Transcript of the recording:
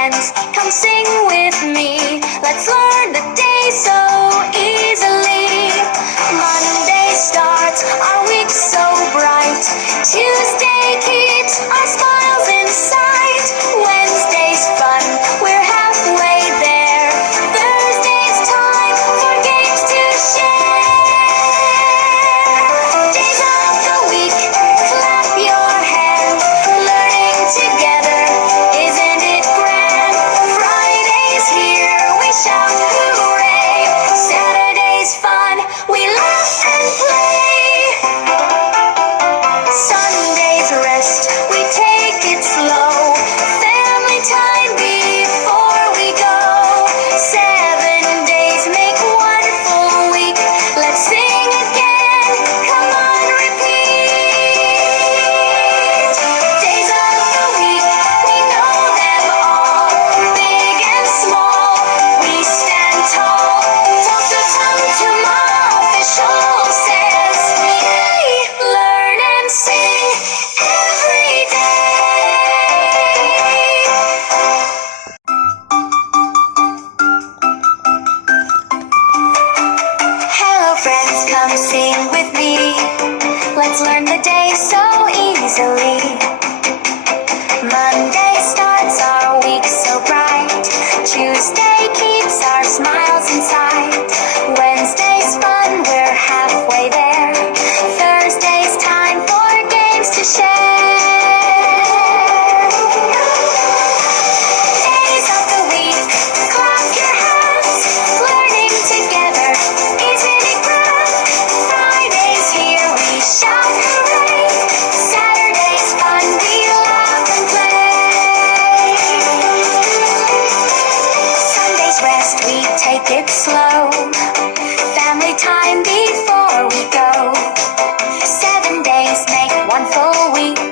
friends, come sing with me. Let's learn the day so easily. Monday starts our week so bright. Tuesday keeps our smiles in sight. Wednesday's fun, we're halfway there. Thursday's time for games to share. Days of the week, clap your hands. Learning together, isn't it grand? Friday's here, we shout hooray. Saturday's fun, we laugh and play. Sunday's rest, we take it slow. Family time before we go. 7 days make one full week. Let's sing again, come on, repeat. Days of the week, we know them all. Big and small, we stand tall. Tototumtumofficial says, yay! Learn and sing every day. Hello friends, come sing with me. Let's learn the day so easily. Monday starts our week so bright. Tuesday keeps our smiles in sight. Wednesday's fun, we're halfway there. Thursday's time for games to share. Days of the week, clap your hands. Learning together, isn't it grand? Friday's here, we shout hooray. Saturday's fun, we laugh and play. Sunday's rest, we take it slow. Family time before we go. 7 days make one full week.